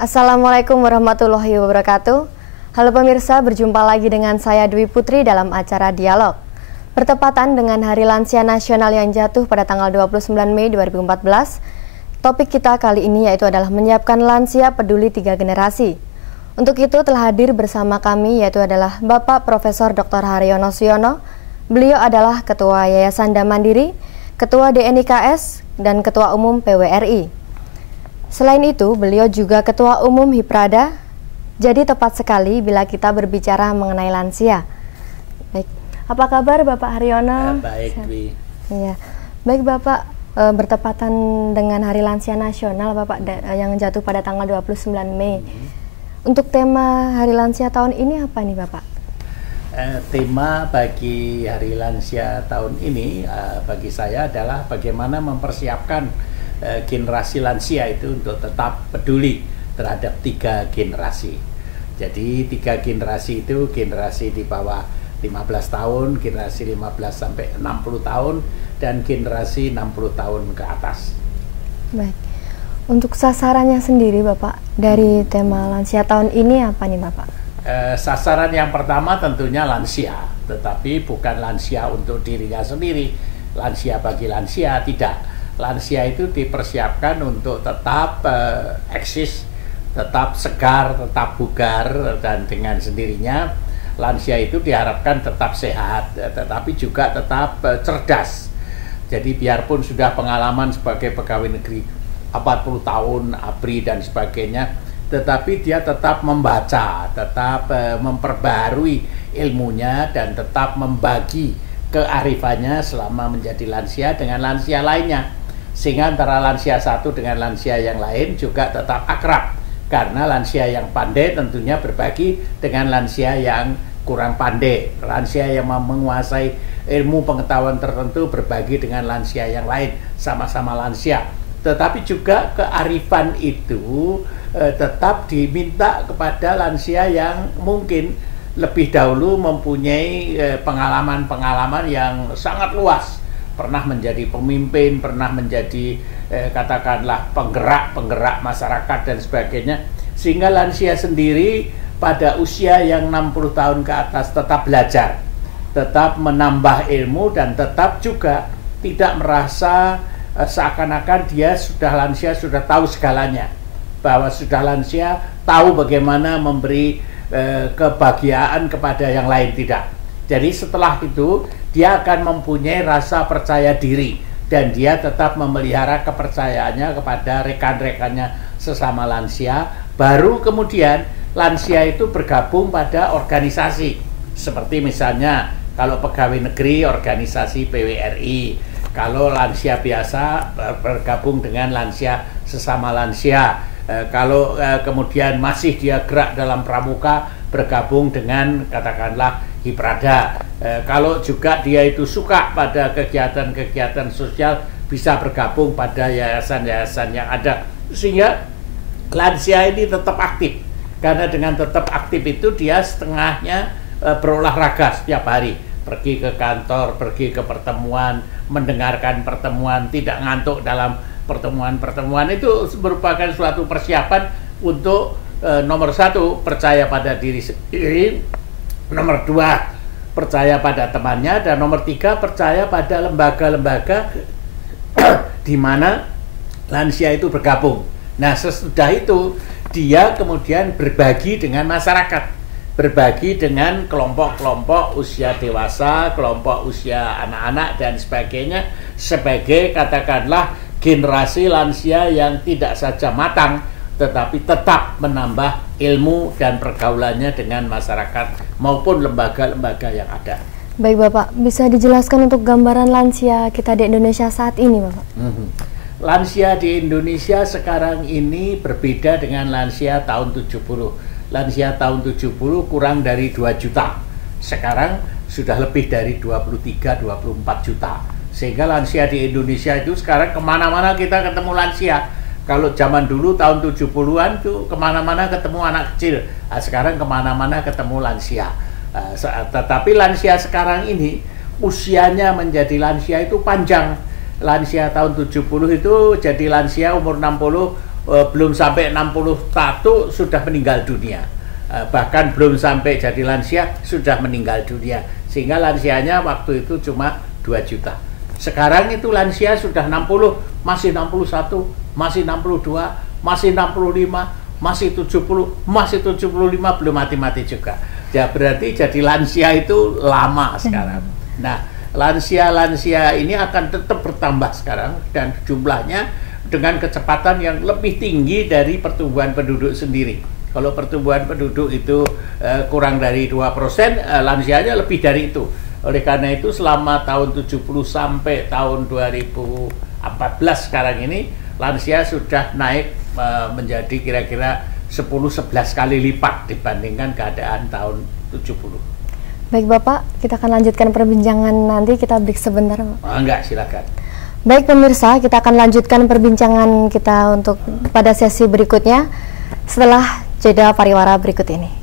Assalamualaikum warahmatullahi wabarakatuh. Halo pemirsa, berjumpa lagi dengan saya Dwi Putri dalam acara Dialog. Bertepatan dengan Hari Lansia Nasional yang jatuh pada tanggal 29 Mei 2014, topik kita kali ini yaitu adalah menyiapkan lansia peduli 3 generasi. Untuk itu telah hadir bersama kami yaitu adalah Bapak Profesor Dr. Haryono Suyono. Beliau adalah Ketua Yayasan Damandiri, Ketua DNIKS, dan Ketua Umum PWRI. Selain itu, beliau juga Ketua Umum Hiprada, jadi tepat sekali bila kita berbicara mengenai lansia. Baik, apa kabar Bapak Haryono? Baik, Dwi. Iya, baik Bapak, bertepatan dengan Hari Lansia Nasional Bapak yang jatuh pada tanggal 29 Mei. Untuk tema Hari Lansia tahun ini apa nih Bapak? Tema bagi Hari Lansia tahun ini bagi saya adalah bagaimana mempersiapkan generasi lansia itu untuk tetap peduli terhadap 3 generasi. Jadi 3 generasi itu generasi di bawah 15 tahun, generasi 15 sampai 60 tahun, dan generasi 60 tahun ke atas. Baik. Untuk sasarannya sendiri Bapak, dari tema lansia tahun ini apa nih Bapak? Sasaran yang pertama tentunya lansia, tetapi bukan lansia untuk dirinya sendiri, lansia bagi lansia, tidak. Lansia itu dipersiapkan untuk tetap eksis, tetap segar, tetap bugar, dan dengan sendirinya lansia itu diharapkan tetap sehat, tetapi juga tetap cerdas. Jadi biarpun sudah pengalaman sebagai pegawai negeri 40 tahun, ABRI dan sebagainya, tetapi dia tetap membaca, tetap memperbarui ilmunya, dan tetap membagi kearifannya selama menjadi lansia dengan lansia lainnya. Sehingga antara lansia satu dengan lansia yang lain juga tetap akrab, karena lansia yang pandai tentunya berbagi dengan lansia yang kurang pandai, lansia yang menguasai ilmu pengetahuan tertentu berbagi dengan lansia yang lain, sama-sama lansia. Tetapi juga kearifan itu tetap diminta kepada lansia yang mungkin lebih dahulu mempunyai pengalaman-pengalaman yang sangat luas, pernah menjadi pemimpin, pernah menjadi katakanlah penggerak masyarakat dan sebagainya, sehingga lansia sendiri pada usia yang 60 tahun ke atas tetap belajar, tetap menambah ilmu, dan tetap juga tidak merasa seakan-akan dia sudah lansia, sudah tahu segalanya, bahwa sudah lansia tahu bagaimana memberi kebahagiaan kepada yang lain, tidak. Jadi setelah itu dia akan mempunyai rasa percaya diri, dan dia tetap memelihara kepercayaannya kepada rekan-rekannya sesama lansia. Baru kemudian lansia itu bergabung pada organisasi, seperti misalnya kalau pegawai negeri organisasi PWRI, kalau lansia biasa bergabung dengan lansia sesama lansia, kalau kemudian masih dia gerak dalam pramuka bergabung dengan katakanlah Hiprada. Kalau juga dia itu suka pada kegiatan-kegiatan sosial, bisa bergabung pada yayasan-yayasan yang ada, sehingga lansia ini tetap aktif. Karena dengan tetap aktif itu dia setengahnya berolahraga setiap hari, pergi ke kantor, pergi ke pertemuan, mendengarkan pertemuan, tidak ngantuk dalam pertemuan-pertemuan. Itu merupakan suatu persiapan untuk nomor 1 percaya pada diri sendiri, nomor 2 percaya pada temannya, dan nomor 3 percaya pada lembaga-lembaga di mana lansia itu bergabung. Nah, sesudah itu dia kemudian berbagi dengan masyarakat, berbagi dengan kelompok-kelompok usia dewasa, kelompok usia anak-anak dan sebagainya, sebagai katakanlah generasi lansia yang tidak saja matang, tetapi tetap menambah ilmu dan pergaulannya dengan masyarakat maupun lembaga-lembaga yang ada. Baik Bapak, bisa dijelaskan untuk gambaran lansia kita di Indonesia saat ini Bapak? Lansia di Indonesia sekarang ini berbeda dengan lansia tahun 70. Lansia tahun 70 kurang dari 2 juta. Sekarang sudah lebih dari 23-24 juta. Sehingga lansia di Indonesia itu sekarang kemana-mana kita ketemu lansia. Kalau zaman dulu tahun 70-an tuh kemana-mana ketemu anak kecil, sekarang kemana-mana ketemu lansia. Tetapi lansia sekarang ini usianya menjadi lansia itu panjang. Lansia tahun 70 itu jadi lansia umur 60 belum sampai 61 sudah meninggal dunia. Bahkan belum sampai jadi lansia sudah meninggal dunia, sehingga lansianya waktu itu cuma 2 juta. Sekarang itu lansia sudah 60, masih 61, masih 62, masih 65, masih 70, masih 75, belum mati-mati juga. Ya berarti jadi lansia itu lama sekarang. Nah, lansia-lansia ini akan tetap bertambah sekarang, dan jumlahnya dengan kecepatan yang lebih tinggi dari pertumbuhan penduduk sendiri. Kalau pertumbuhan penduduk itu kurang dari 2%, lansianya lebih dari itu. Oleh karena itu selama tahun 70 sampai tahun 2014 sekarang ini, lansia sudah naik menjadi kira-kira 10-11 kali lipat dibandingkan keadaan tahun 70. Baik Bapak, kita akan lanjutkan perbincangan nanti, kita break sebentar. Enggak, silakan. Baik pemirsa, kita akan lanjutkan perbincangan kita untuk pada sesi berikutnya setelah jeda pariwara berikut ini.